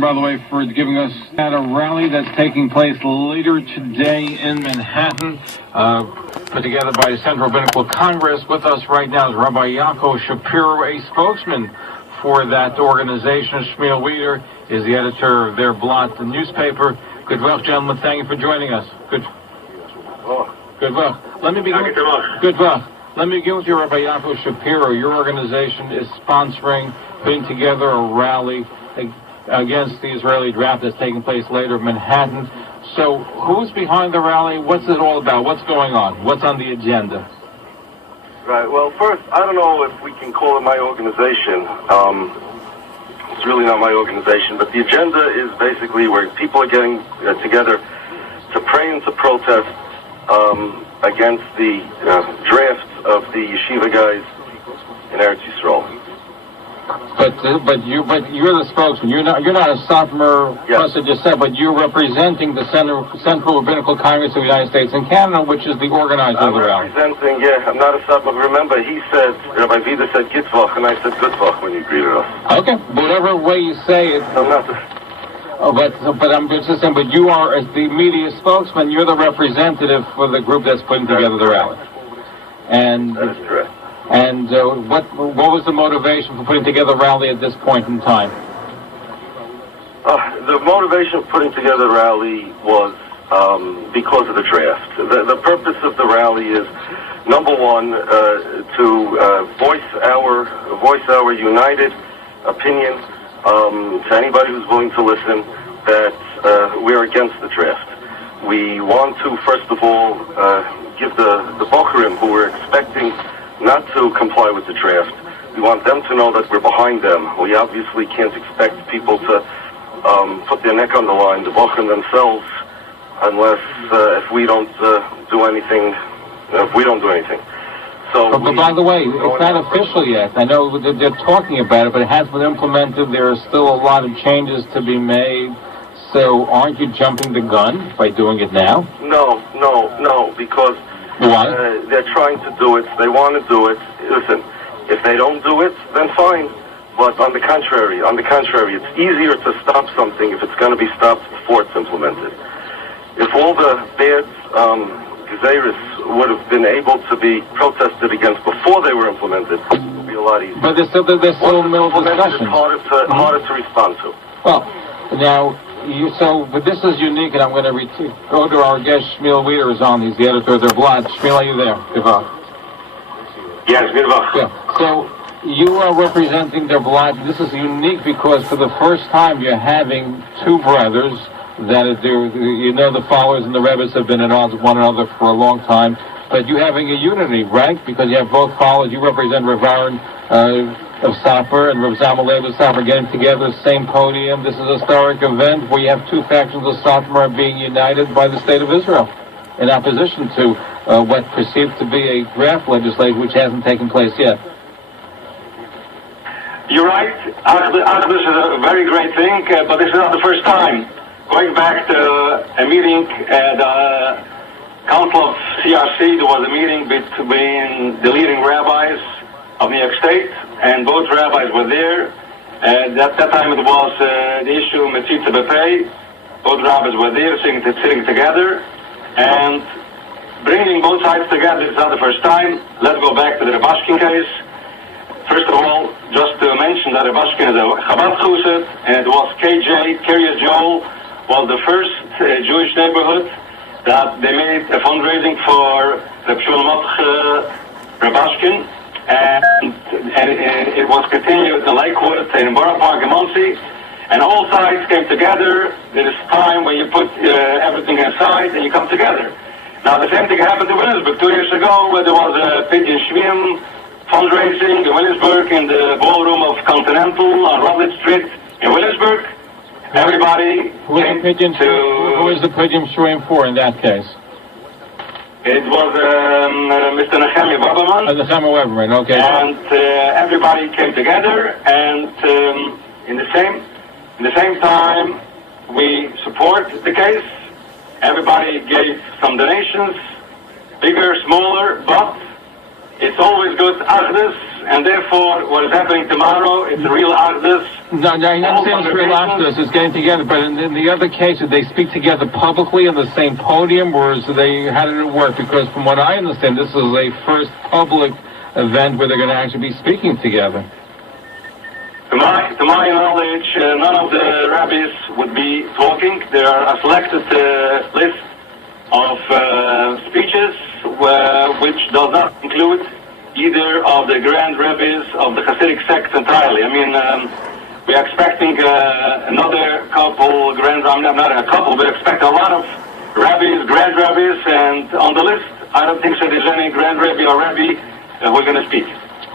By the way, for giving us at a rally that's taking place later today in Manhattan, put together by the Central Rabbinical Congress. With us right now is Rabbi Yaakov Shapiro, a spokesman for that organization. Shmuel Weeder is the editor of their blot, the newspaper. Good luck, gentlemen. Thank you for joining us. Good luck. Let me begin. Good luck. Let me begin with you, Rabbi Yaakov Shapiro. Your organization is sponsoring, putting together a rally against the Israeli draft that's taking place later in Manhattan. So who's behind the rally? What's it all about? What's going on? What's on the agenda? Right. Well, first, I don't know if we can call it my organization. It's really not my organization, but the agenda is basically where people are getting together to pray and to protest against the draft of the yeshiva guys in Eretz Yisrael. But you're the spokesman. You're not a sophomore. Plus, I just said, but you're representing the Central Rabbinical Congress of the United States and Canada, which is the organizer of the rally. I'm not a sophomore. Remember, he said, Rabbi Vida said Gitzvach, and I said Gutzvach when you greeted us. Okay, whatever way you say it. I'm not the... But I'm just saying, but you are, as the media spokesman, you're the representative for the group that's putting together the rally. And that is correct. And what was the motivation for putting together a rally at this point in time? The motivation for putting together the rally was because of the draft. The purpose of the rally is, number one, to voice our united opinion to anybody who's willing to listen that we're against the draft. We want to, first of all, give the Bochurim who we're expecting not to comply with the draft. We want them to know that we're behind them. We obviously can't expect people to put their neck on the line, the Bochurim themselves, unless if we don't do anything. So, but by the way, it's not official yet. I know they're talking about it, but it hasn't been implemented. There are still a lot of changes to be made. So, aren't you jumping the gun by doing it now? No, because they're trying to do it. They want to do it. Listen, if they don't do it, then fine. But on the contrary, it's easier to stop something if it's going to be stopped before it's implemented. If all the bad gezeirus would have been able to be protested against before they were implemented, it would be a lot easier. But there's still a middle discussion. It's harder to respond to. Well, now, but this is unique, and I'm going to go to our guest, Shmuel Weeder is on. He's the editor of their blog. Shmuel, are you there? Yes, good luck. Yeah. So you are representing their blog. This is unique because for the first time you're having two brothers that the followers and the Rebbes have been at odds with one another for a long time, but you having a unity, right? Because you have both followers. You represent Rav Aaron of Safer and Rav Zamalei of Safer getting together, same podium. This is a historic event where you have two factions of Safer being united by the State of Israel in opposition to what perceived to be a draft legislation which hasn't taken place yet. You're right. This is a very great thing, but this is not the first time. Going back to a meeting at the Council of CRC, there was a meeting between the leading rabbis of New York State, and both rabbis were there. At that time it was the issue Metzitza B'Pei. Both rabbis were there sitting together, and bringing both sides together is not the first time. Let's go back to the Rebashkin case. First of all, just to mention that Rebashkin is a Chabad Chusset, and it was Kiryas Joel, was the first Jewish neighborhood that they made a fundraising for Reb Shmuel Rebashkin. And it was continued in Lakewood, in Borough Park, in Monsey, and all sides came together. There is time when you put everything aside and you come together. Now the same thing happened in Williamsburg 2 years ago, where there was a Pidgin Shmim fundraising in Williamsburg in the ballroom of Continental on Rutledge Street in Williamsburg. Everybody came to... Who is the Pidgin Shmim for in that case? It was Mr. Nehemiah Weberman. Okay. And everybody came together, and in the same time, we support the case. Everybody gave some donations, bigger, smaller, but It's always good Achdus, and therefore what is happening tomorrow, it's a real Achdus. No, I understand it's real Achdus, it's getting together, but in the other case, did they speak together publicly on the same podium, or how did it work? Because from what I understand, this is a first public event where they're going to actually be speaking together. To my knowledge, none of the rabbis would be talking. There are a selected list of speeches which does not include either of the grand rabbis of the Hasidic sect entirely. I mean, we are expecting another couple not a couple, but expect a lot of rabbis, grand rabbis, and on the list, I don't think so there's any grand rabbi or rabbi who's going to speak.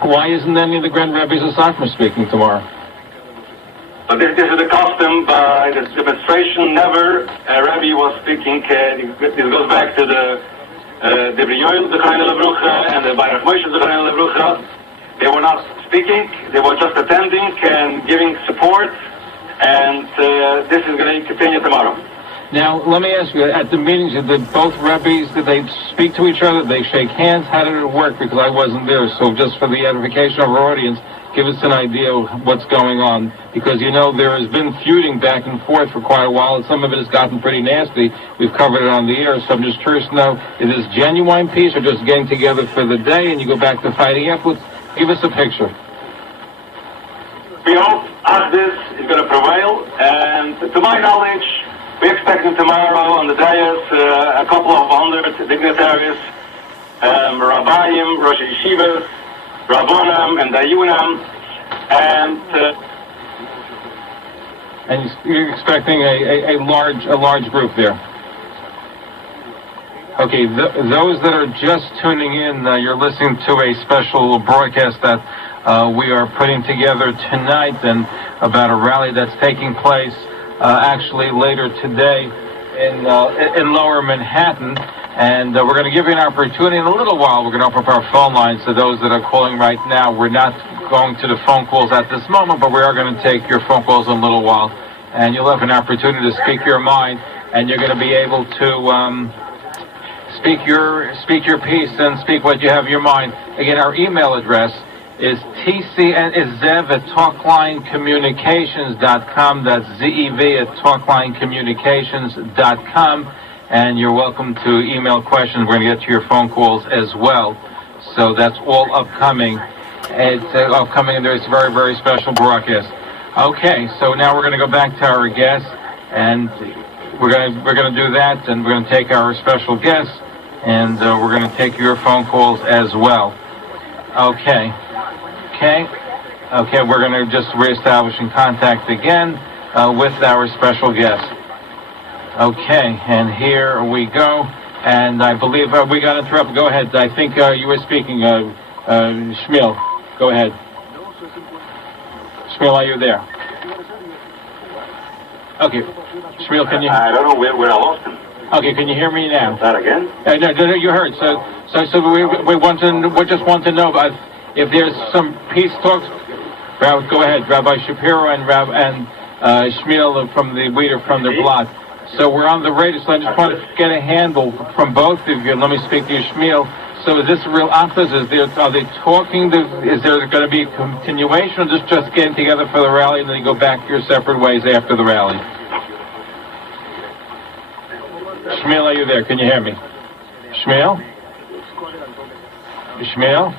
Why isn't any of the grand rabbis aside from speaking tomorrow? But this is the custom by the demonstration. Never a rabbi was speaking. This goes back to the Yoel Zechariah Levrucha and the Baruch Moshe Zechariah Levrucha. They were not speaking. They were just attending and giving support. And this is going to continue tomorrow. Now, let me ask you, at the meetings, did both rabbis, did they speak to each other? Did they shake hands? How did it work? Because I wasn't there. So just for the edification of our audience, give us an idea of what's going on. Because, you know, there has been feuding back and forth for quite a while, and some of it has gotten pretty nasty. We've covered it on the air, so I'm just curious to know, is this genuine peace or just getting together for the day and you go back to fighting afterwards? Give us a picture. We hope Achdus is going to prevail, and to my knowledge, we expect tomorrow on the dais a couple of hundred dignitaries, Rabbayim, Rosh Yeshivas, Rabbonim, and Dayunim, and you're expecting a large group there. Okay, those that are just tuning in, you're listening to a special broadcast that we are putting together tonight, and about a rally that's taking place actually later today in Lower Manhattan, and we're going to give you an opportunity in a little while. We're going to open up our phone lines to those that are calling right now. We're not going to the phone calls at this moment, but we are going to take your phone calls in a little while, and you'll have an opportunity to speak your mind, and you're going to be able to speak your piece and speak what you have in your mind. Again, our email address is talklinecommunications.com. That's ZEV@talklinecommunications.com. And you're welcome to email questions. We're going to get to your phone calls as well. So that's all upcoming. It's upcoming, and there's a very, very special broadcast. Okay, so now we're going to go back to our guests, and we're going to do that, and we're going to take our special guests, and we're going to take your phone calls as well. Okay, we're going to just reestablish in contact again with our special guest. Okay, and here we go. And I believe we got interrupted. Go ahead. I think you were speaking, Shmuel. Go ahead. Shmuel, are you there? Okay. Shmuel, can you? I don't know where I lost him. Okay, can you hear me now? That again? No, you heard. So we just want to know about if there's some peace talks. Go ahead, Rabbi Shapiro and Shmuel from the leader from the block. So we're on the radio, so I just want to get a handle from both of you. Let me speak to you, Shmuel. So is this a real Achdus? Are they talking? Is there going to be a continuation, or just getting together for the rally and then you go back your separate ways after the rally? Shmuel, are you there? Can you hear me? Shmuel? Shmuel?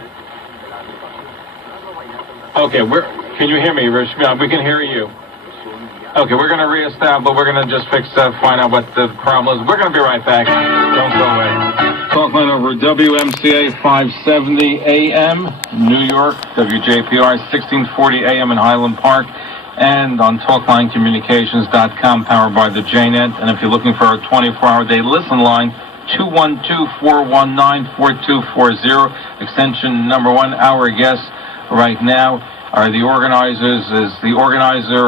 Okay, can you hear me, Shmuel? We can hear you. Okay, we're going to reestablish, we're going to just find out what the problem is. We're going to be right back. Don't go away. Talkline over WMCA 570 AM, New York, WJPR 1640 AM in Highland Park, and on TalklineCommunications.com, powered by the JNet. And if you're looking for our 24-hour day listen line, 212-419-4240, extension number 1. Our guests right now are the organizer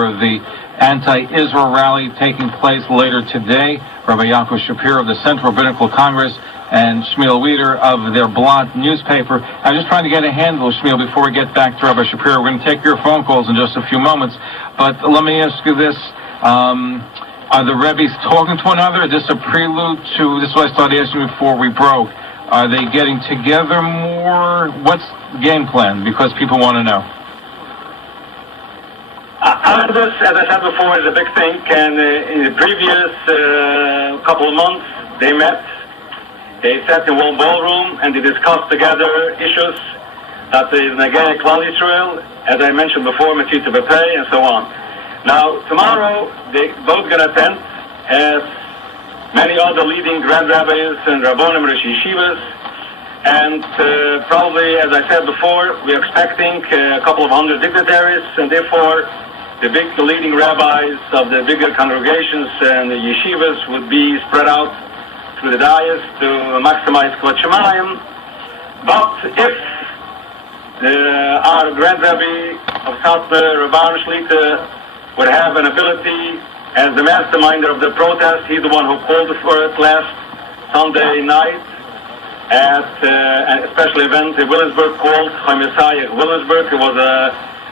of the anti-Israel rally taking place later today, Rabbi Yaakov Shapiro of the Central Rabbinical Congress and Shmuel Wieder of their Blot newspaper. I'm just trying to get a handle, Shmuel, before we get back to Rabbi Shapiro. We're going to take your phone calls in just a few moments, but let me ask you this. Are the Rebbe's talking to one another? Is this a prelude to, this is what I started asking before we broke. Are they getting together more? What's the game plan? Because people want to know. This, as I said before, is a big thing, and in the previous couple of months, they met, they sat in one ballroom, and they discussed together issues that is again Klal Yisrael, as I mentioned before, Mitzvah B'Pei, and so on. Now, tomorrow, they both going to attend, as many other leading grand rabbis and rabbonim and yeshivas, and probably, as I said before, we're expecting a couple of hundred dignitaries, and therefore, the leading rabbis of the bigger congregations and the yeshivas would be spread out through the dais to maximize Kvod Shemayim. But if our Grand Rabbi of Satmar, Rabban Shlita, would have an ability as the masterminder of the protest, he's the one who called for it last Sunday night at a special event in Williamsburg called Chaim Williamsburg. It was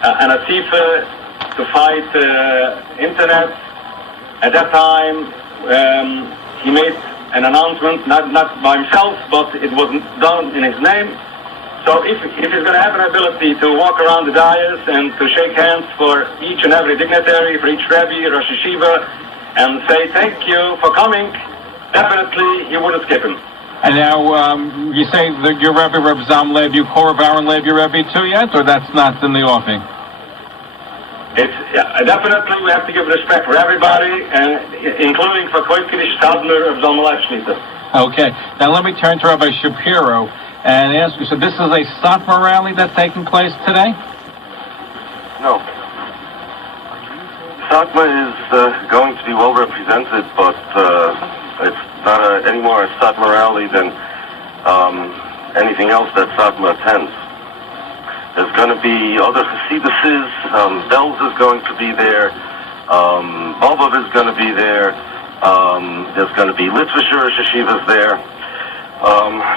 an asifa to fight internet. At that time, he made an announcement, not by himself, but it was done in his name. So if he's going to have an ability to walk around the dais and to shake hands for each and every dignitary, for each Rebbe, Rosh Yeshiva, and say thank you for coming, definitely he wouldn't skip him. And now, you say that your Rebbe, Reb Zalman Leib, you call Reb Aaron Leib your Rebbe too yet, or that's not in the offing? Definitely we have to give respect for everybody, including for Koy Kiddush Sadler of Zalman Leib Shlita. Okay. Now let me turn to Rabbi Shapiro and ask you, so this is a Satmar rally that's taking place today? No. Satmar is going to be well represented, but it's not any more a Satmar rally than anything else that Satmar attends. There's going to be other Hasiduses, Belz is going to be there, Bobov is going to be there, there's going to be literature yeshivas there.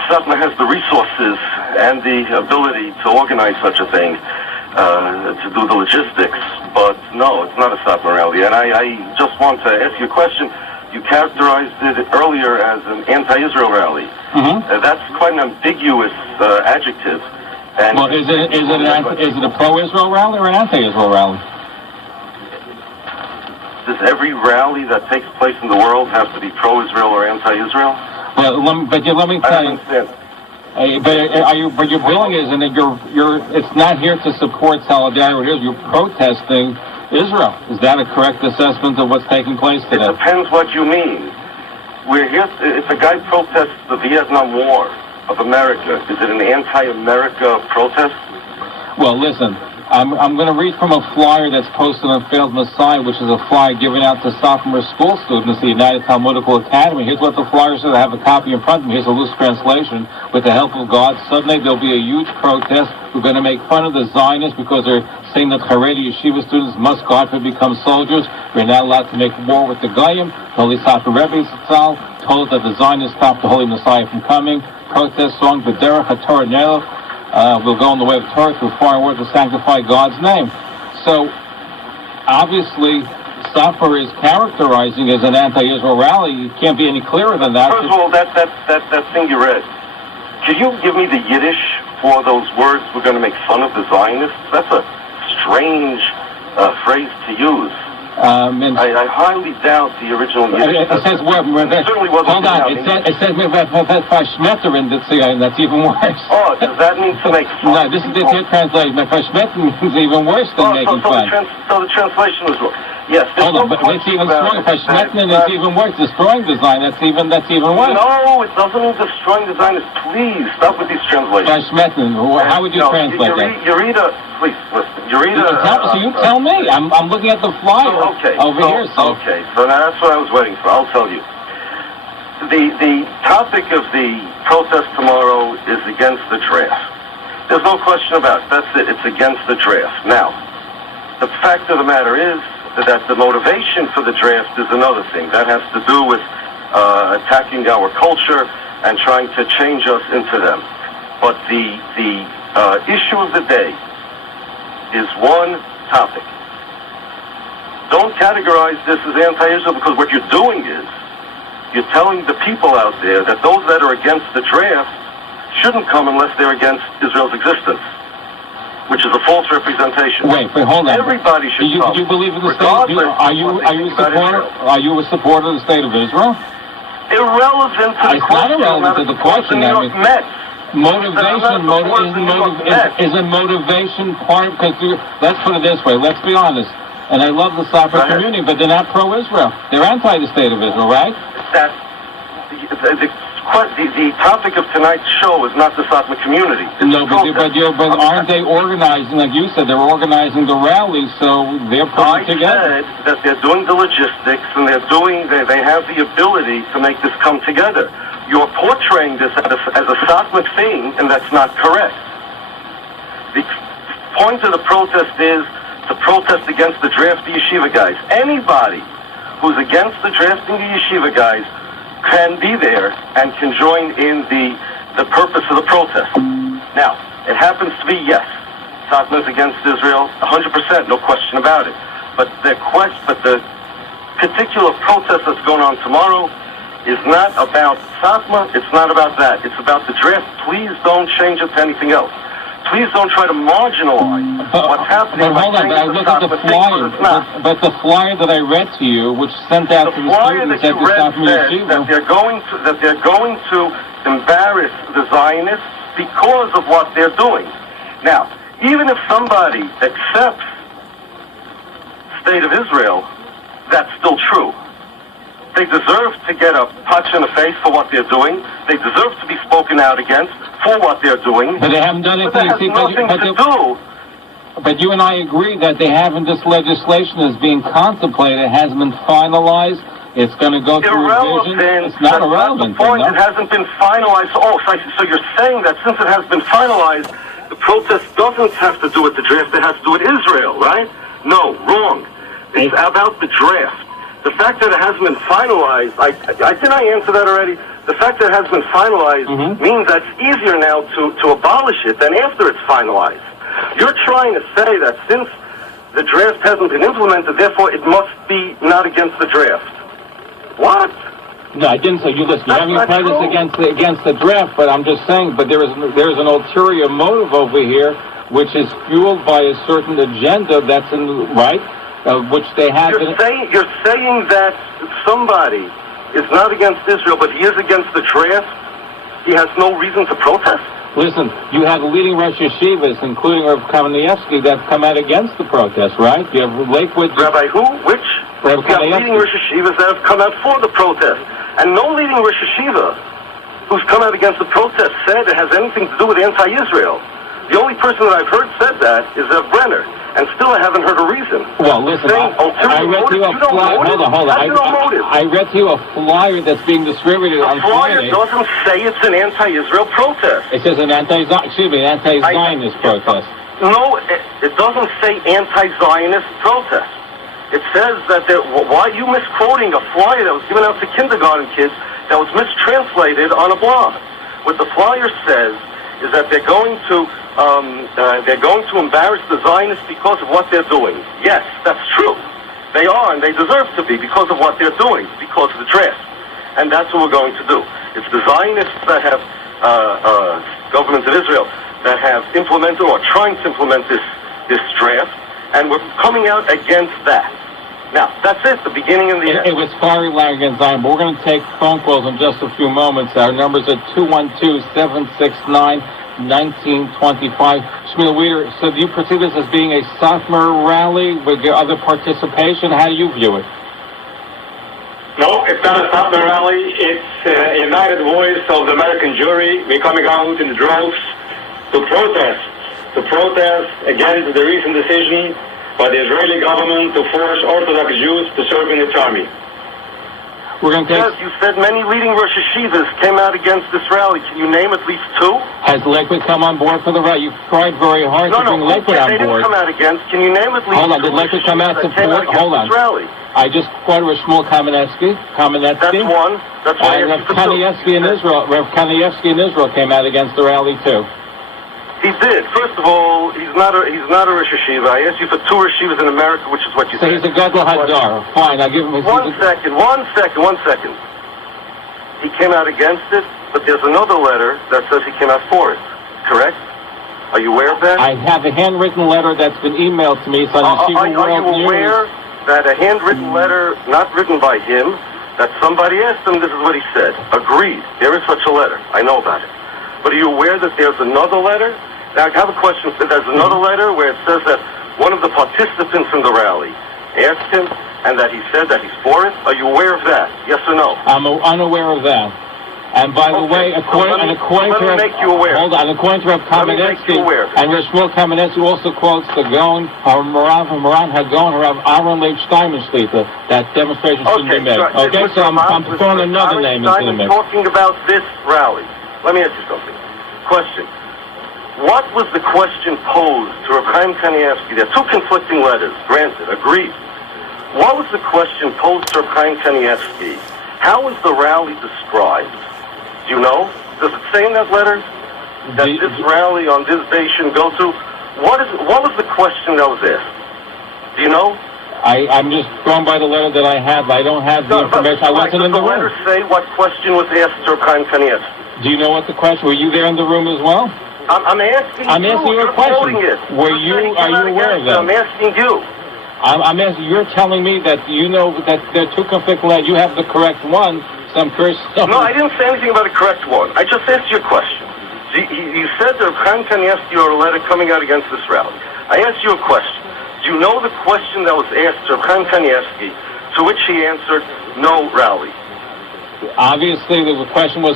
Satmar has the resources and the ability to organize such a thing, to do the logistics, but no, it's not a Satmar rally. And I just want to ask you a question. You characterized it earlier as an anti-Israel rally. Mm-hmm. That's quite an ambiguous adjective. And well, is it a pro-Israel rally or an anti-Israel rally? Does every rally that takes place in the world have to be pro-Israel or anti-Israel? Well, let me tell you. But your billing is, and it's not here to support solidarity with Israel. You're protesting Israel. Is that a correct assessment of what's taking place today? It depends what you mean. We're here. If a guy protests the Vietnam War of America, is it an anti-America protest? Well, listen, I'm going to read from a flyer that's posted on Failed Messiah, which is a flyer given out to sophomore school students, the United Talmudical Academy. Here's what the flyer says. I have a copy in front of me. Here's a loose translation. With the help of God, suddenly there'll be a huge protest. We're going to make fun of the Zionists because they're saying that Haredi yeshiva students must, God forbid, become soldiers. We're not allowed to make war with the Goyim. Holy Satmar Rebbe Zatzal told us that the Zionists stopped the Holy Messiah from coming. Protest song, B'derech HaTorah Nelech. We'll go on the way of Torah through foreign words to sanctify God's name. So, obviously, Satmar is characterizing as an anti-Israel rally. It can't be any clearer than that. First of all, that thing you read, could you give me the Yiddish for those words, we're going to make fun of the Zionists? That's a strange phrase to use. I highly doubt the original Yiddish. It says what? Hold on. It says Verschmetterin, that's even worse. Oh, does that mean to make fun? No, this is the translation. Verschmetterin means even worse than making fun. So the translation was wrong. Yes. Hold on, but it's even stronger. Verschmetterin is even worse. Destroying design, that's even worse. No, it doesn't mean destroying design. Please stop with these translations. Verschmetterin. How would you translate that? Please listen. So you tell me. I'm looking at the flyer. Okay. Over here, so. Okay, so now that's what I was waiting for. I'll tell you. The topic of the protest tomorrow is against the draft. There's no question about it. That's it. It's against the draft. Now, the fact of the matter is that the motivation for the draft is another thing. That has to do with attacking our culture and trying to change us into them. But the issue of the day is one topic. Don't categorize this as anti-Israel, because what you're doing is you're telling the people out there that those that are against the draft shouldn't come unless they're against Israel's existence, which is a false representation. Wait, hold on. Everybody should come. Do you believe in the state? Regardless Are you a supporter? Are you a supporter of the state of Israel? Irrelevant to the It's question. not irrelevant to the question. The New York Mets. Isn't motivation part? Because let's put it this way. Let's be honest. And I love the Soccer community, but they're not pro-Israel. They're anti the state of Israel, right? That's the topic of tonight's show is not the Satmar community. No, but aren't they organizing, like you said, they're organizing the rallies, so they're putting it together. I said that they're doing the logistics, and they have the ability to make this come together. You're portraying this as a Satmar thing, and that's not correct. The point of the protest is to protest against the drafty yeshiva guys. Anybody who's against the drafting the yeshiva guys can be there and can join in the purpose of the protest. Now, it happens to be, yes, Satmar is against Israel, 100%, no question about it. But the particular protest that's going on tomorrow is not about Satmar, it's not about that. It's about the draft. Please don't change it to anything else. Please don't try to marginalize what's happening. But hold on, I look at the flyer. But the flyer that I read to you, which sent out to the students at the Satmar Yeshiva, that they're going to embarrass the Zionists because of what they're doing. Now, even if somebody accepts State of Israel, that's still true. They deserve to get a punch in the face for what they're doing. They deserve to be spoken out against for what they're doing. But they haven't done anything. But that has nothing to do. But you and I agree that they haven't. This legislation is being contemplated. It hasn't been finalized. It's going to go through revision. It's not irrelevant. That's the point. It hasn't been finalized. So you're saying that since it has been finalized, the protest doesn't have to do with the draft. It has to do with Israel, right? No, wrong. It's about the draft. The fact that it hasn't been finalized, did I answer that already? The fact that it hasn't been finalized means that it's easier now to abolish it than after it's finalized. You're trying to say that since the draft hasn't been implemented, therefore it must be not against the draft. What? No, I didn't say. You listen. You haven't played this against the draft, but I'm just saying. But there's an ulterior motive over here, which is fueled by a certain agenda that's in the right. Which they have. You're saying that somebody is not against Israel, but he is against the draft. He has no reason to protest. Listen, you have leading Rosh Yeshivas, including Rav Kamenetsky, that have come out against the protest, right? You have Lakewood. Rabbi who? Which? Rav You have leading Rosh Yeshivas that have come out for the protest, and no leading Rosh Yeshiva who's come out against the protest said it has anything to do with anti-Israel. The only person that I've heard said that is Brenner. And still I haven't heard a reason. Well, listen, I read to you a flyer. Hold on. I read to you a flyer that's being distributed on Friday. The flyer doesn't say it's an anti-Israel protest. It says an anti-Zionist protest. No, it doesn't say anti-Zionist protest. It says that why are you misquoting a flyer that was given out to kindergarten kids that was mistranslated on a blog? What the flyer says is that they're going to embarrass the Zionists because of what they're doing. Yes, that's true. They are, and they deserve to be because of what they're doing, because of the draft. And that's what we're going to do. It's the Zionists that have government of Israel that have implemented or trying to implement this draft, and we're coming out against that. Now, that's it, the beginning and the end. It was firing line against Zion, but we're going to take phone calls in just a few moments. Our number's at 212-769-1925. Shmuel Weeder, so do you perceive this as being a Satmar rally with your other participation? How do you view it? No, it's not a Satmar rally. It's a united voice of the American Jewry. We're coming out in droves to protest against the recent decision by the Israeli government to force Orthodox Jews to serve in its army. We're going to take... Yes, you said many leading Rosh Yeshivas came out against this rally. Can you name at least two? Has Lakewood come on board for the rally? You've tried very hard to bring Lakewood on board. They didn't come out against. Can you name at least Hold on, did Lakewood come out to support? Hold on. Rally? I just quoted Shmuel Kamenetsky. That's one. That's why Rav Kamenetsky in Israel. Rav Kamenetsky in Israel came out against the rally too. He did. First of all, he's not a Rosh Yeshiva. I asked you for two Rosh Yeshivas in America, which is what you said. So he's a Gadol Hadar. Fine, I'll give him his... One second. He came out against it. but there's another letter that says he cannot force. Correct? Are you aware of that? I have a handwritten letter that's been emailed to me. So Are you aware that a handwritten letter, not written by him, that somebody asked him, this is what he said? Agreed. There is such a letter. I know about it. But are you aware that there's another letter? Now, I have a question. There's another letter where it says that one of the participants in the rally asked him, and that he said that he's for it. Are you aware of that? Yes or no? I'm unaware of that. And by the way, according to Rav Kamenetsky, and Rav Shmuel Kamenetsky also quotes the Gaon, Moran HaGaon, Rav Aaron Leib Steinman Shlita, that demonstration shouldn't be made. Okay, so I'm throwing another name into the mix. Talking about this rally. Let me ask you something. Question. What was the question posed to Rav Chaim Kanievsky? There are two conflicting letters, granted, agreed. What was the question posed to Rav Chaim Kanievsky? How was the rally described? Do you know? Does it say in that letter that this rally on this day shouldn't go to? What was the question that was asked? Do you know? I'm just going by the letter that I have. I don't have the information. I wasn't in the room. Does the letter say what question was asked to Rav Chaim Kanievsky? Do you know what the question? Were you there in the room as well? I'm asking you. I'm asking you a question. Are you aware of that? I'm asking you. I'm asking. You're telling me that you know that there are two conflicting letters. You have the correct one. Some person. No, I didn't say anything about the correct one. I just asked you a question. You said that Chaim Kanievsky wrote a letter coming out against this rally. I asked you a question. Do you know the question that was asked to Chaim Kanievsky, to which he answered, no rally? Obviously, the question was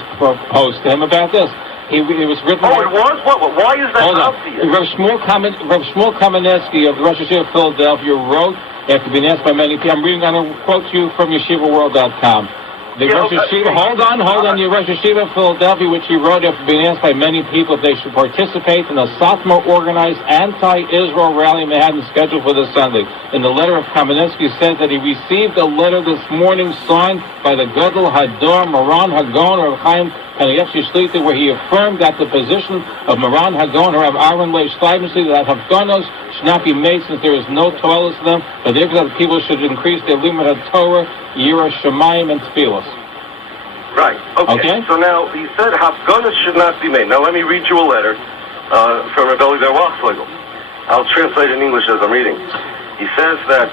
posed to him about this. It was written. Oh, it was? Why is that obvious? Rav Shmuel Kamenetsky of the Rosh Yeshiva of Philadelphia wrote, after being asked by many people, I'm going to quote you from YeshivaWorld.com. The Rosh Yeshiva, hold on, your Rosh Yeshiva of Philadelphia, which he wrote after being asked by many people if they should participate in a Satmar organized anti-Israel rally in Manhattan scheduled for this Sunday. In the letter of Kamenetsky says that he received a letter this morning signed by the Gadol Hador Moran HaGaon or Chaim Kanievsky Shlita, where he affirmed that the position of Moran HaGaon or of Aaron Leib Steinman Shlita that Hafganos should not be made since there is no toilets to them, but therefore that people should increase their limit of Torah, Yira Shemayim, and Tfilos. Right. Okay. So now he said Hafganos should not be made. Now let me read you a letter from Rebbe Der Wachslegel. I'll translate in English as I'm reading. He says that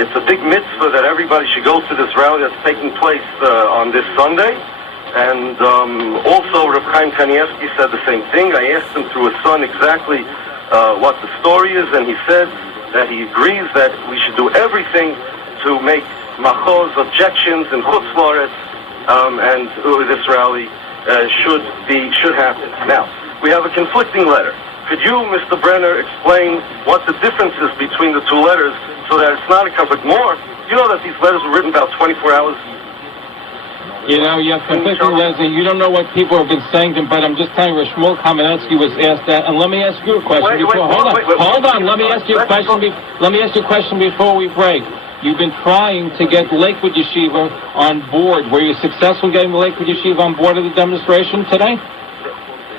it's a big mitzvah that everybody should go to this rally that's taking place on this Sunday. And also Rav Chaim Kanievsky said the same thing. I asked him through his son exactly what the story is, and he said that he agrees that we should do everything to make machoz objections in Chutz La'aretz, and this rally should happen. Now, we have a conflicting letter. Could you, Mr. Brenner, explain what the difference is between the two letters so that it's not a conflict? More, you know that these letters were written about 24 hours. You know, you have conflicting letters, and you don't know what people have been saying to him, but I'm just telling you, Shmuel Kamenetsky was asked that, and let me ask you a question Hold on, let me ask you a question before we break. You've been trying to get Lakewood Yeshiva on board. Were you successful in getting the Lakewood Yeshiva on board of the demonstration today?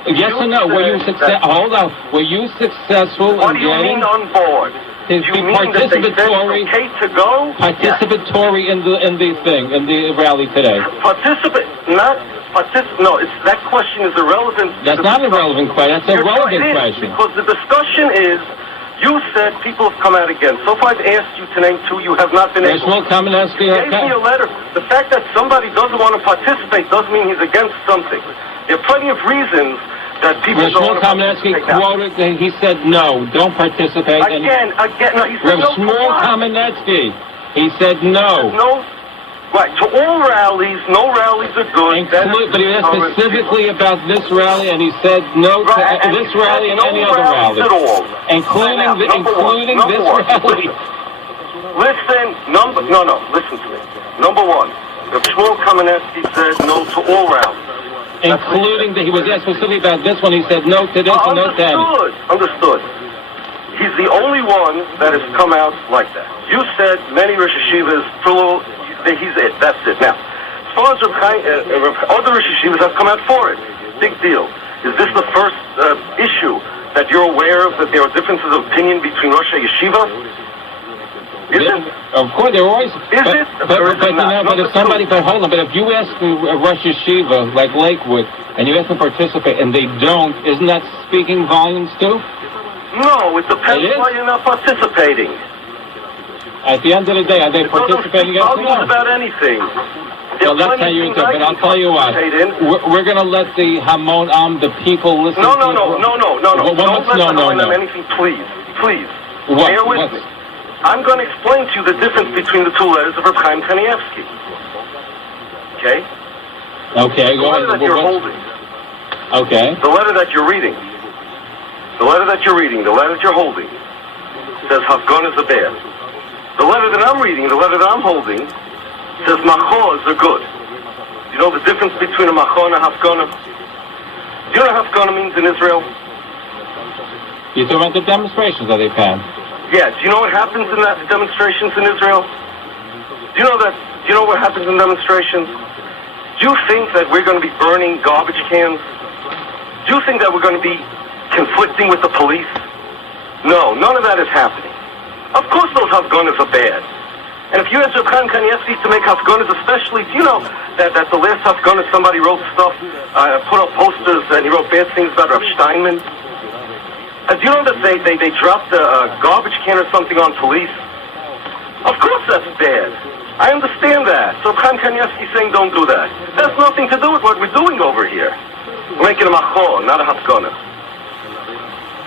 Yes or no? Were you successful? Hold on. Were you successful in getting... What do you mean on board? To be participatory, to go? Participatory in the rally today. No, that question is irrelevant. That's not a relevant question. That's a relevant question. Because the discussion is, you said people have come out again. So far I've asked you to name two, you have not been able to. You gave me a letter. The fact that somebody doesn't want to participate doesn't mean he's against something. There are plenty of reasons that people don't want to participate. Quoted, he said no, don't participate. Again, no, he said no. Shmuel Kamenetsky, he said no. Right, to all rallies, no rallies are good. But he asked specifically about this rally, and he said no to this rally and any other rally. Including this rally. Listen to me. Number one, the Shmuel Kamenetsky said no to all rallies. Including he was asked specifically about this one, he said no to this and no to any. Understood. He's the only one that has come out like that. You said many Rosh Yeshivas, plural, he's it. That's it. Now, as far as other Rosh Yeshivas have come out for it, big deal. Is this the first issue that you're aware of, that there are differences of opinion between Rosh Yeshiva? Is it? Of course, they're always. Is it? Or is it not? But if somebody, but hold on, but if you ask a Rosh Yeshiva like Lakewood and you ask them to participate and they don't, isn't that speaking volumes too? No, it depends why you're not participating. At the end of the day, are they participating? It doesn't speak volumes about anything. Well, that's how you interpret. But I'll tell you what. We're going to let the Hamon the people listen. No. Don't let them anything, please. What? Bear with me. I'm going to explain to you the difference between the two letters of Reb Chaim Kanievsky. Okay? Okay, go ahead. The letter that you're holding. Okay. The letter that you're reading. The letter that you're reading, the letter that you're holding, says Hafgonas are bad. The letter that I'm reading, the letter that I'm holding, says Machos are good. You know the difference between a Macho and a Hafgona? Do you know what Hafgona means in Israel? You're talking about the demonstrations that they've had. Yeah, do you know what happens in that demonstrations in Israel? Do you know what happens in demonstrations? Do you think that we're going to be burning garbage cans? Do you think that we're going to be conflicting with the police? No, none of that is happening. Of course those Hafgonas are bad. And if you ask Reb Chaim Kanievsky to make Hafgonas especially, do you know that the last Hafgona somebody wrote stuff, put up posters and he wrote bad things about Rav Steinman? Do you know that they dropped a garbage can or something on police? Of course that's bad. I understand that. So Chaim Kanievsky saying don't do that. That has nothing to do with what we're doing over here. We're making a macho, not a hafgona.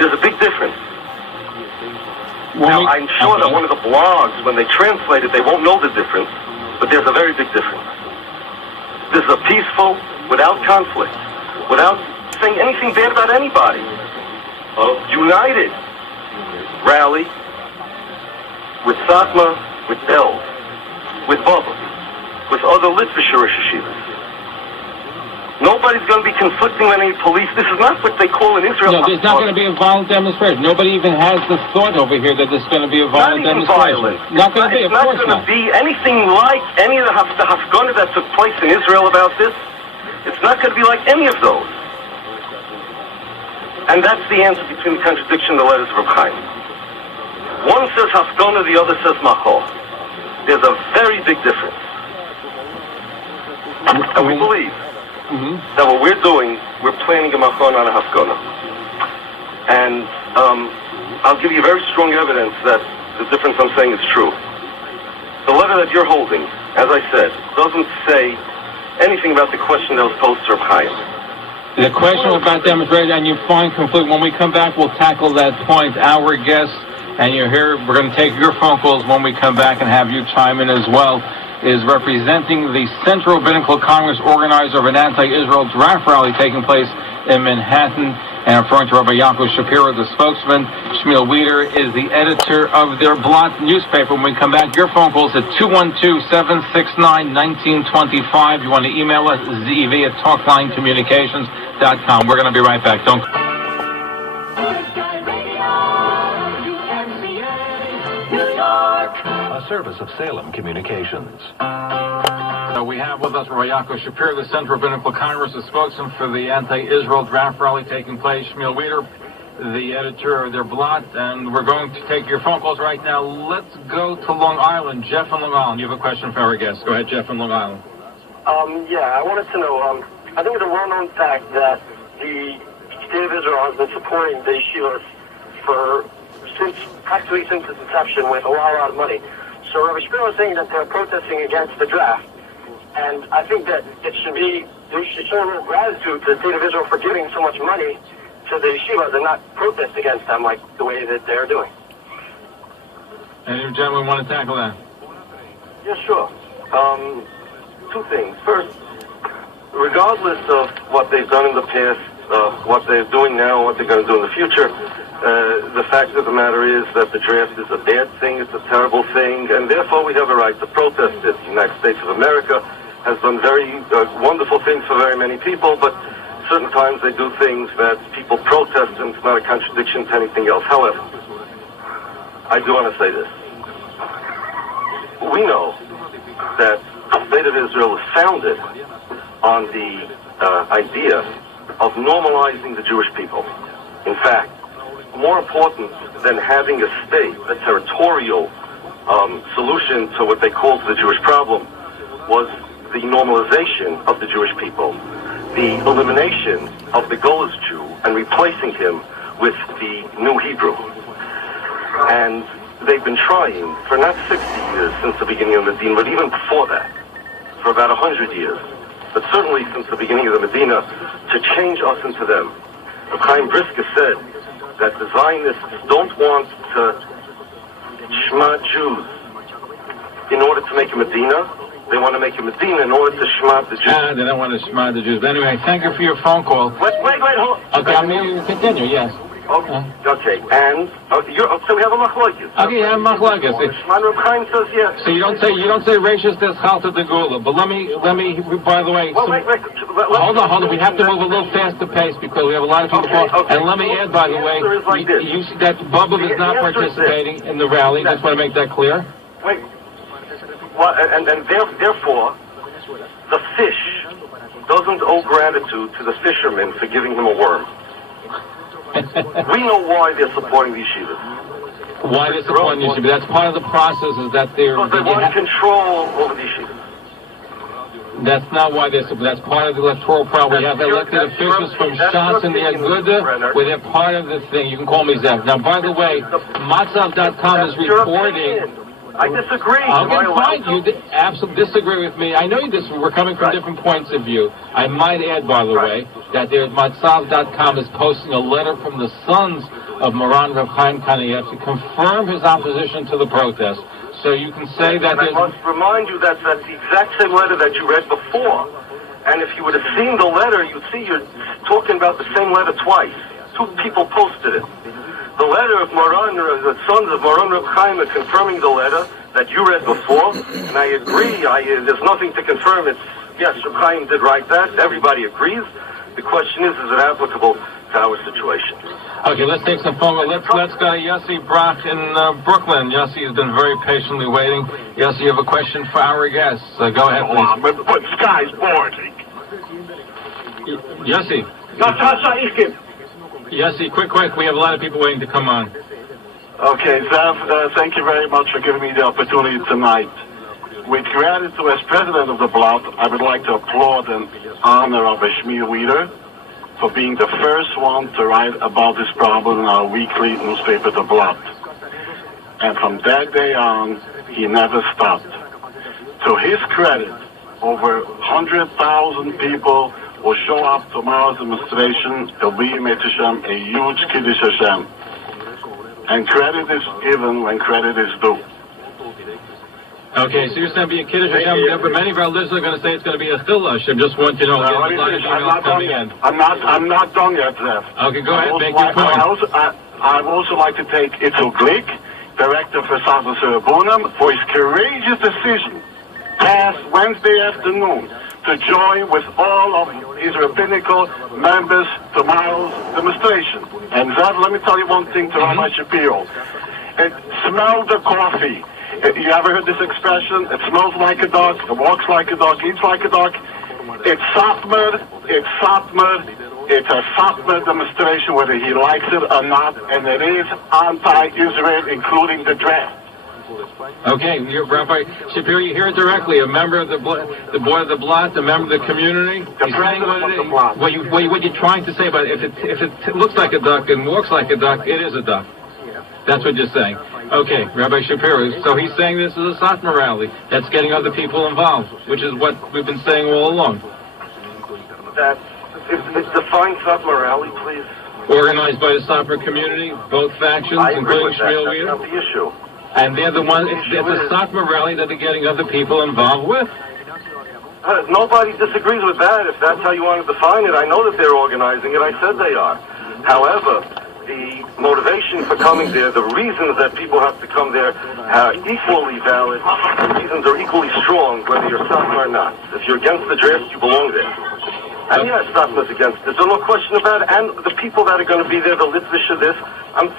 There's a big difference. Now, I'm sure that one of the blogs, when they translate it, they won't know the difference, but there's a very big difference. This is a peaceful, without conflict, without saying anything bad about anybody, united rally with Satma, with Belz, with Bubba, with other Litvisher yeshivas. Nobody's going to be conflicting with any police. This is not what they call in Israel. No, there's not going to be a violent demonstration. Nobody even has the thought over here that there's going to be a violent demonstration. Not going to be, of course not. It's not going to be anything like any of the Hafgana that took place in Israel about this. It's not going to be like any of those. And that's the answer between the contradiction of the letters of Reb Chaim. One says Hafgana, the other says Macho. There's a very big difference. And we believe that what we're doing, we're planning a Macho, not a Hafgana. And I'll give you very strong evidence that the difference I'm saying is true. The letter that you're holding, as I said, doesn't say anything about the question that was posed to Reb Chaim. The question about demonstration, and you find conflict. When we come back, we'll tackle that point. Our guest, and you're here, we're going to take your phone calls when we come back and have you chime in as well, is representing the Central Rabbinical Congress, organizer of an anti-Israel draft rally taking place in Manhattan, and referring to Rabbi Yaakov Shapiro, the spokesman. Shmuel Weeder is the editor of their Blot newspaper. When we come back, your phone calls at 212-769-1925. You want to email us, zev@talklinecommunications.com. We're going to be right back. Don't... A service of Salem Communications. We have with us Rabbi Yaakov Shapiro, the Central Rabbinical Congress, the spokesman for the anti-Israel draft rally taking place. Shmuel Weeder, the editor of their Blot, and we're going to take your phone calls right now. Let's go to Long Island. Jeff in Long Island, you have a question for our guest. Go ahead, Jeff in Long Island. I wanted to know, I think it's a well-known fact that the State of Israel has been supporting the yeshivas practically since its inception with a lot of money. So Rabbi Shapiro is saying that they're protesting against the draft. And I think that there should show a little gratitude to the State of Israel for giving so much money to the yeshivas and not protest against them like the way that they're doing. Any gentlemen want to tackle that? Yeah, sure. Two things. First, regardless of what they've done in the past, what they're doing now, and what they're going to do in the future, the fact of the matter is that the draft is a bad thing, it's a terrible thing, and therefore we have a right to protest it. The United States of America has done very wonderful things for very many people, but certain times they do things that people protest, and it's not a contradiction to anything else. However, I do want to say this. We know that the State of Israel is founded on the idea of normalizing the Jewish people. In fact, more important than having a state, a territorial solution to what they called the Jewish problem was the normalization of the Jewish people, the elimination of the Golas Jew and replacing him with the New Hebrew. And they've been trying for not 60 years since the beginning of Medina, but even before that, for about 100 years, but certainly since the beginning of the Medina, to change us into them. Chaim Brisker said that the Zionists don't want to shma Jews in order to make a Medina. They want to make a Medina in order to shma the Jews. They don't want to shma the Jews. But anyway, thank you for your phone call. Wait, hold on. Okay, I'm going to continue, yes. Okay, and so we have a machlokes. Okay, yeah, machlokes. Shman Reb Chaim says yes. So you don't say racist des chalta de gula. But let me. By the way, well, wait. Hold on. We have to move a little faster pace because we have a lot of people. Okay. And let me add, by the way, you see that Bubba is not participating in the rally. Just want to make that clear. Wait. Well, and therefore, the fish doesn't owe gratitude to the fisherman for giving him a worm. We know why they're supporting these yeshivas. Why they're supporting these yeshivas? That's part of the process. Is that because they want control over these yeshivas. That's not why they're supporting. That's part of the electoral problem. We have elected officials from Shas and the Aguda, where they're part of the thing. You can call me Zev. Now, by the way, Matzav.com is reporting. I disagree. Okay, fine. You absolutely disagree with me. I know you disagree. We're coming from different points of view. I might add, by the way, that Matzav.com is posting a letter from the sons of Moran Reb Chaim Kaniyev to confirm his opposition to the protest. So you can say that I must remind you that's the exact same letter that you read before. And if you would have seen the letter, you'd see you're talking about the same letter twice. Two people posted it. The letter of Moran, the sons of Moran Reb Chaim, are confirming the letter that you read before, and I agree. There's nothing to confirm. It's yes, Reb Chaim did write that. Everybody agrees. The question is it applicable to our situation? Okay, let's take some phone calls. Let's go to Yossi Brock in Brooklyn. Yossi has been very patiently waiting. Yossi, you have a question for our guests. Go ahead, please. But sky's boarding. Yossi. Yossi, quick. We have a lot of people waiting to come on. Okay, Zev, thank you very much for giving me the opportunity tonight. With gratitude as president of the Blot, I would like to applaud and honor our Shmiel leader for being the first one to write about this problem in our weekly newspaper, The Blot. And from that day on, he never stopped. To his credit, over 100,000 people will show up tomorrow's demonstration. It'll be Hashem, a huge Kiddush Hashem. And credit is given when credit is due. Okay, so you're saying be a Kiddush Hashem, but many of our listeners are going to say it's going to be a Chilush. I just want you to know there's a lot of emails coming in. I'm not done yet, Zev. Okay, go ahead, make your point. I'd also like to thank Itzel Glick, Director for Sasha Serabunam, for his courageous decision past Wednesday afternoon to join with all of his rabbinical members tomorrow's demonstration. And Zev, let me tell you one thing to Rabbi Shapiro. Smell the coffee. You ever heard this expression? It smells like a dog, it walks like a dog, eats like a dog. It's Satmar, it's a Satmar demonstration whether he likes it or not, and it is anti-Israel, including the draft. Okay, Rabbi Shapiro, you hear it directly. A member of the board of the Blot, a member of the community. The president of the Blot. What you're trying to say about it, if it looks like a duck and walks like a duck, it is a duck. That's what you're saying. Okay, Rabbi Shapiro. So he's saying this is a Satmar rally that's getting other people involved, which is what we've been saying all along. Define Satmar rally, please. Organized by the Satmar community, both factions, including Shmuel That's not the issue. And they're the ones, it's a Satmar rally that they're getting other people involved with. Nobody disagrees with that. If that's how you want to define it, I know that they're organizing it. I said they are. However, the motivation for coming there, the reasons that people have to come there are equally valid. The reasons are equally strong, whether you're Satmar or not. If you're against the draft, you belong there. And yes, Satmar's against this. There's no question about it. And the people that are going to be there, the Litvish of this,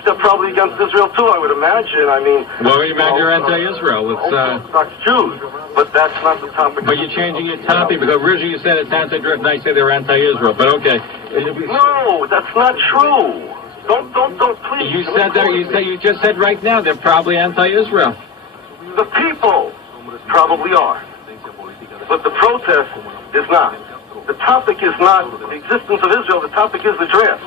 they're probably against Israel too, I would imagine. I mean... Well, you imagine you're anti-Israel. Orthodox Jews. But that's not the topic. But you're changing your topic because originally you said it's anti-draft, and I say they're anti-Israel. But okay. No, that's not true. Don't, please. You said that. You just said right now they're probably anti-Israel. The people probably are. But the protest is not. The topic is not the existence of Israel. The topic is the draft.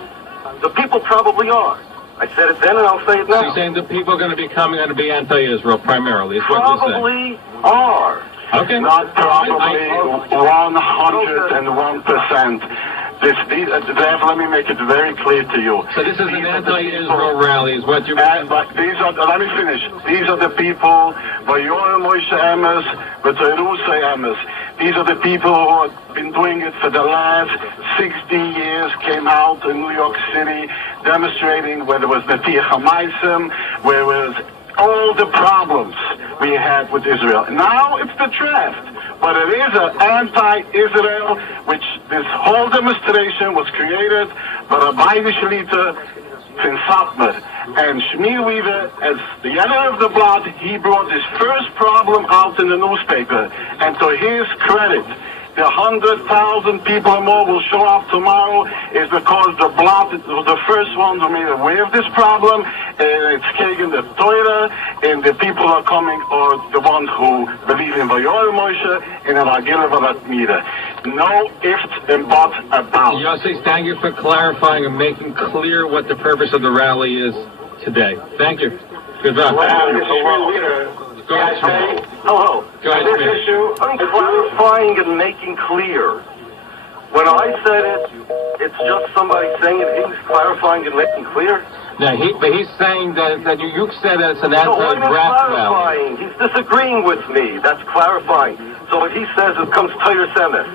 The people probably are. I said it then and I'll say it now. So you're saying the people are going to be coming going to be anti-Israel primarily, is what you're saying? Probably are. Okay. Not probably 101%. Let me make it very clear to you. So this is an anti-Israel rally, is what you're saying? But let me finish. These are the people, Vayoram Moshe Emes, V'Toirusei Emes. These are the people who have been doing it for the last 60 years, came out in New York City, demonstrating where there was the Tia Hamaisim, where it was all the problems we had with Israel. Now it's the draft. But it is an anti-Israel, which this whole demonstration was created by the Baidi Shalita in Satmar. And Shmuel Weaver, as the editor of the blog, he brought this first problem out in the newspaper. And to his credit, the 100,000 people or more will show up tomorrow is because the blot was the first one to made aware of this problem, and it's taken the Torah, and the people are coming are the ones who believe in Vayoram Moshe and in Agila Valatmira. No ifs and buts about. Yossi, thank you for clarifying and making clear what the purpose of the rally is today. Thank you. Good luck. Go ahead, Hello. Go ahead, This issue, I'm clarifying and making clear. When I said it, it's just somebody saying it. He's clarifying and making clear. Now, but he's saying that you said that it's an No, I'm not anti-draft rally. clarifying. He's disagreeing with me. That's clarifying. So what he says, it comes Titus Emes.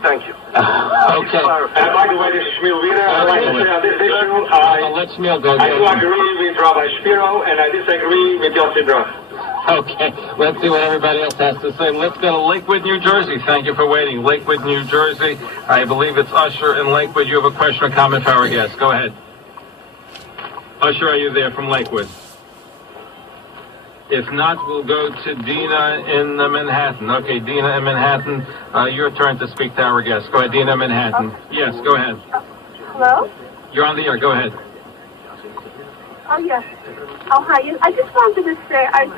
Thank you. Okay. And by the way, this is Shmuel Wiener. I'd like to say on this issue, Let Shmuel go. I do agree with Rabbi Shapiro, and I disagree with Yossi Brough. Okay, let's see what everybody else has to say. Let's go to Lakewood, New Jersey. Thank you for waiting. Lakewood, New Jersey. I believe it's Usher in Lakewood. You have a question or comment for our guest. Go ahead. Usher, are you there from Lakewood? If not, we'll go to Dina in Manhattan. Okay, Dina in Manhattan, your turn to speak to our guest. Go ahead, Dina in Manhattan. Yes, go ahead. Hello? You're on the air. Go ahead. Oh, yes. Oh, hi. I just wanted to say, I'm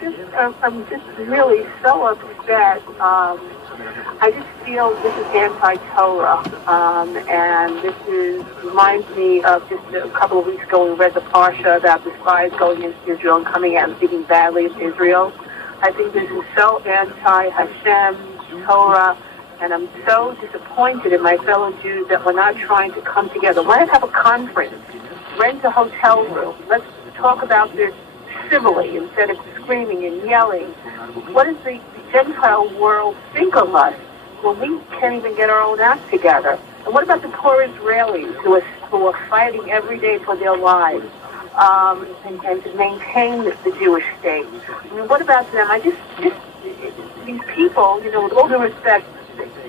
just really so upset. I just feel this is anti-Torah, and this reminds me of just a couple of weeks ago we read the Parsha about the spies going into Israel and coming out and speaking badly of Israel. I think this is so anti-Hashem, Torah, and I'm so disappointed in my fellow Jews that we're not trying to come together. Why not have a conference? Rent a hotel room. Let's talk about this civilly instead of screaming and yelling. What does the Gentile world think of us when we can't even get our own act together? And what about the poor Israelis who are fighting every day for their lives and to maintain the Jewish state? I mean, what about them? Just these people, with all due respect,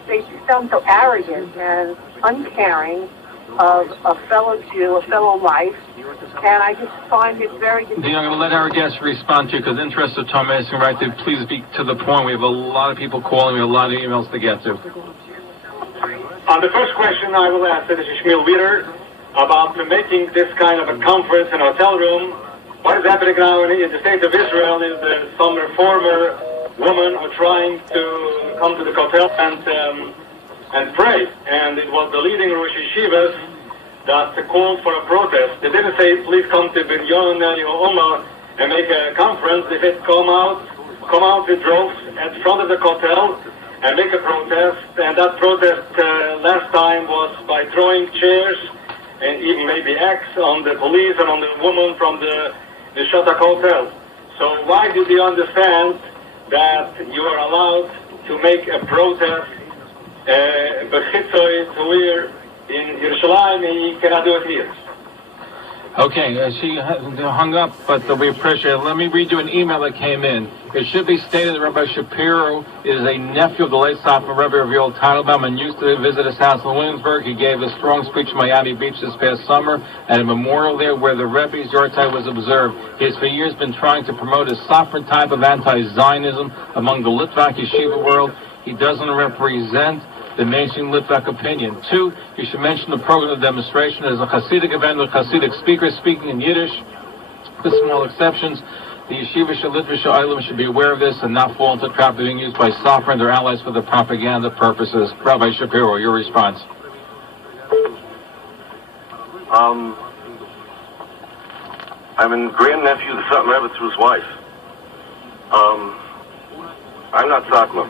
they just sound so arrogant and uncaring of a fellow Jew, a fellow life, and I just find it very difficult. I'm going to let our guests respond to you because interest of Tom asking right to please be to the point. We have a lot of people calling, we have a lot of emails to get to. On the first question, I will answer. This is Shmuel Wiener about making this kind of a conference in a hotel room. What is happening now in the state of Israel is that some reformer women are trying to come to the hotel and pray. And it was the leading Rosh Yeshivas that called for a protest. They didn't say, please come to Binyan Oma and make a conference. They said, come out with droves at front of the hotel and make a protest. And that protest last time was by throwing chairs and even maybe axe on the police and on the woman from the Shatak Hotel. So why do they understand that you are allowed to make a protest in Yerushalayim, and you cannot do it here? Okay, she hung up, but we appreciate it. Let me read you an email that came in. It should be stated that Rabbi Shapiro is a nephew of the late Safra Rebbe of Yoel Teitelbaum and used to visit his house in Williamsburg. He gave a strong speech in Miami Beach this past summer at a memorial there where the Rebbe's Yortai was observed. He has for years been trying to promote a Safra type of anti-Zionism among the Litvak yeshiva world. He doesn't represent the mainstream Litvak opinion. 2, you should mention the program of demonstration as a Hasidic event with Hasidic speakers speaking in Yiddish, with small exceptions. The Yeshiva Shalitva Sha'olim should be aware of this and not fall into the trap of being used by Safra and their allies for the propaganda purposes. Rabbi Shapiro, your response. I'm a grandnephew to Satmar Rebbe through his wife. I'm not Satmar.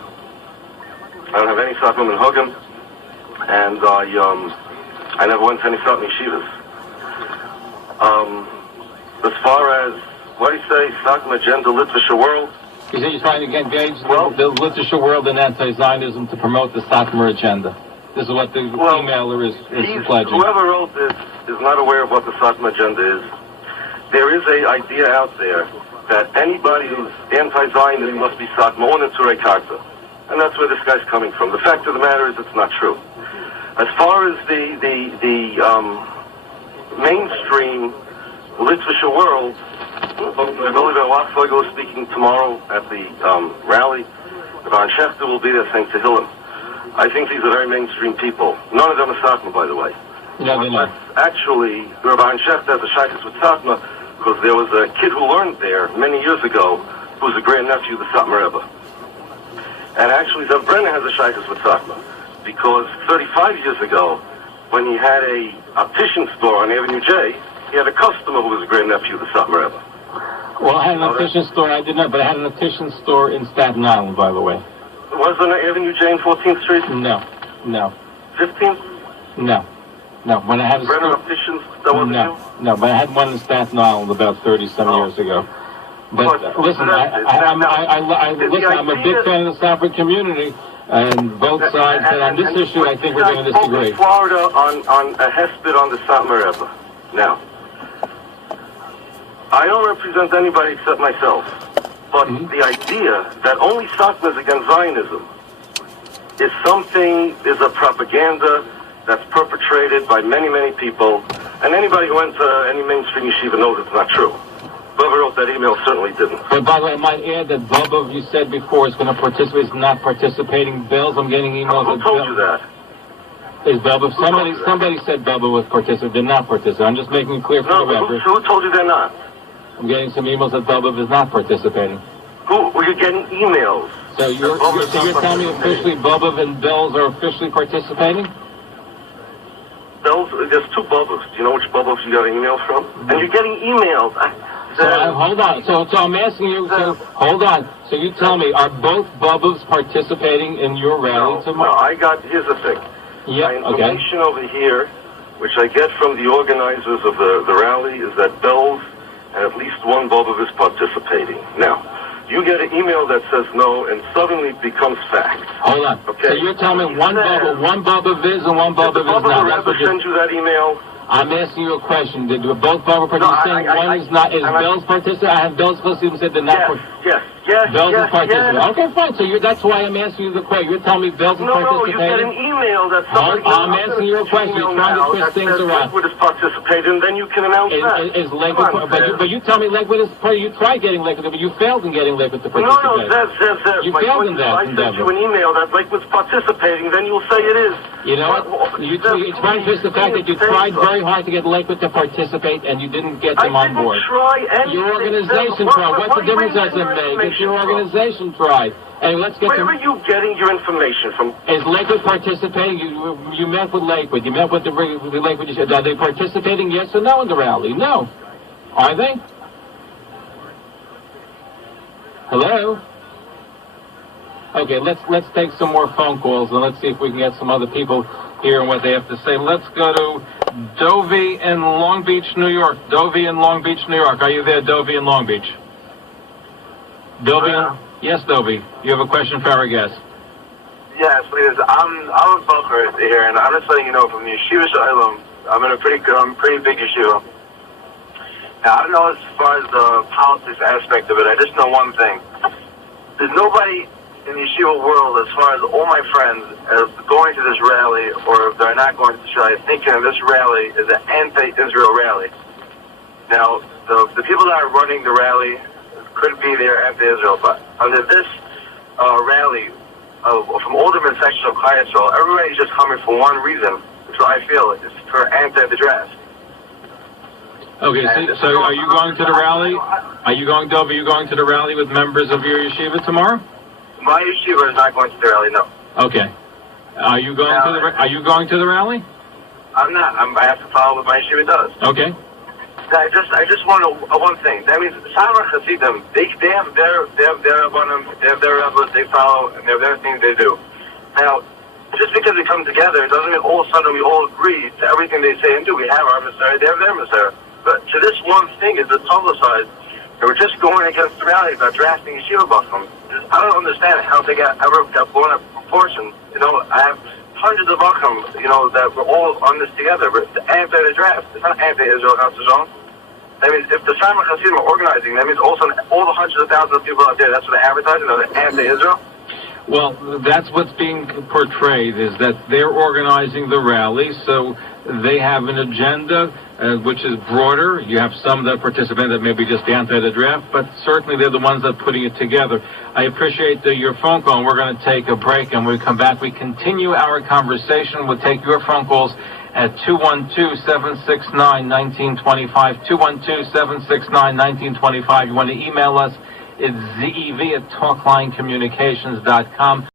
I don't have any Satmar in Huggen, and I never went to any Satmar yeshivas. As far as, what do you say, Satmar agenda, literature world? You say you're trying to engage the literature world in anti-Zionism to promote the Satmar agenda. This is what the emailer is pledging. Whoever wrote this is not aware of what the Satmar agenda is. There is an idea out there that anybody who's anti-Zionist must be Satmar on Turei Karta. And that's where this guy's coming from. The fact of the matter is it's not true. As far as the mainstream literature world, I believe Watzlager is speaking tomorrow at the rally. Von Schechter will be there saying Tehillim. I think these are very mainstream people. None of them are Satmar, by the way. No, they're not. Actually, Von Schechter has a shaykhus with Satmar because there was a kid who learned there many years ago who was a grandnephew of the Satmar Rebbe. And actually, Brenner has a shaykhus with Satmar because 35 years ago, when he had a optician store on Avenue J, he had a customer who was a grandnephew of the Satmar Rebbe. Well, I had an optician store. I did not, but I had an optician store in Staten Island, by the way. Was there an Avenue J in 14th Street? No. 15th? No. When I had a Brenner store, opticians, that wasn't you? No, but I had one in Staten Island about 30-some years ago. But listen, I'm a big fan of the Stafford community, and both sides. And on this issue, I think we're going to disagree. Florida on a hesped on the Satmar Rebbe. Now, I don't represent anybody except myself. But the idea that only Satmar is against Zionism is a propaganda that's perpetrated by many, many people, and anybody who went to any mainstream yeshiva knows it's not true. Whoever wrote that email certainly didn't. But by the way, I might add that Bubba, you said before, is going to participate, is not participating. Bells, I'm getting emails. Who told you that? Is Bubba? Somebody said Bubba was participating, did not participate. I'm just making it clear for the record. Who told you they're not? I'm getting some emails that Bubba is not participating. Who? Were you getting emails? So you're telling me officially Bubba and Bells are officially participating? Bells, there's two Bubbas. Do you know which Bubbas you got an email from? And you're getting emails. Hold on. So I'm asking you. So hold on. So you tell me, are both Bubbas participating in your rally tomorrow? No. Here's the thing. Yeah. My information over here, which I get from the organizers of the rally, is that Bells and at least one Bubba is participating. Now, you get an email that says no, and suddenly it becomes fact. Hold on. Okay. So you're telling me one Bubba is and one Bubba is not. Did the Bubba send you that email? I'm asking you a question. Did both Bubba participate? One is not. Is Bells participating? I have Bells participating. Said they're not. Yes. Bells is participating. Okay, fine. So that's why I'm asking you the question. You're telling me Bells is participating? No, you get an email that somebody... I'm asking you a question. You're trying to twist things around. Lakewood is participating, and then you can announce that. Is Lakewood... But you tell me Lakewood is... You tried getting Lakewood, but you failed in getting Lakewood to participate. No, Zev. You failed in that endeavor. I sent you an email that Lakewood's participating, then you'll say it is. You know what? You're trying to twist the fact that you tried very hard to get Lakewood to participate, and you didn't get them on board. Your organization tried. What's the difference does it make? It's your organization tried. Anyway, let's get Where are you getting your information from? Is Lakewood participating? You met with Lakewood. You met with the Lakewood. Are they participating, yes or no, in the rally? No. Are they? Hello? Okay, let's take some more phone calls, and let's see if we can get some other people here and what they have to say. Let's go to Dovey in Long Beach, New York. Dovey in Long Beach, New York. Are you there, Dovey in Long Beach? Dovey? Yes, Dovey. You have a question for our guest. Yes, please. I'm a Bocher here, and I'm just letting you know from the Yeshiva Shalom, I'm in a pretty big yeshiva. Now, I don't know as far as the politics aspect of it. I just know one thing. There's nobody in the yeshiva world, as far as all my friends, going to this rally, or if they're not going to this rally, thinking of this rally is an anti-Israel rally. Now, the people that are running the rally could be there anti-Israel, but under this rally, from all different sections of Klal Yisrael, everybody's just coming for one reason, which I feel is for anti the draft. Okay, so are you going to the rally? Are you going to the rally with members of your yeshiva tomorrow? My yeshiva is not going to the rally, no. Okay. Are you going to the rally? I'm not. I have to follow what my yeshiva does. Okay. I just want to one thing. That means Samar Hasidim, they have their Rabbanim, they have their rabbis they follow, and they have their things they do. Now, just because we come together, it doesn't mean all of a sudden we all agree to everything they say and do. We have our Messiah, they have their Messiah. But to this one thing is the publicized, and we're just going against the reality about drafting Yeshiva Bachram. I don't understand how they ever got blown up proportion. You know, I have hundreds of Bachram, you know, that we're all on this together. But it's anti the draft. It's not anti-Israel, Hatzazon. That means if the Samar Hasidim are organizing, that means also all the hundreds of thousands of people out there, that's what they're advertising, they're anti-Israel. Well, that's what's being portrayed, is that they're organizing the rally, so they have an agenda which is broader. You have some that participate that may be just anti the draft, but certainly they're the ones that are putting it together. I appreciate your phone call, and we're going to take a break, and when we come back, we continue our conversation. We'll take your phone calls at 212-769-1925, 212-769-1925. You want to email us, it's zev@talklinecommunications.com.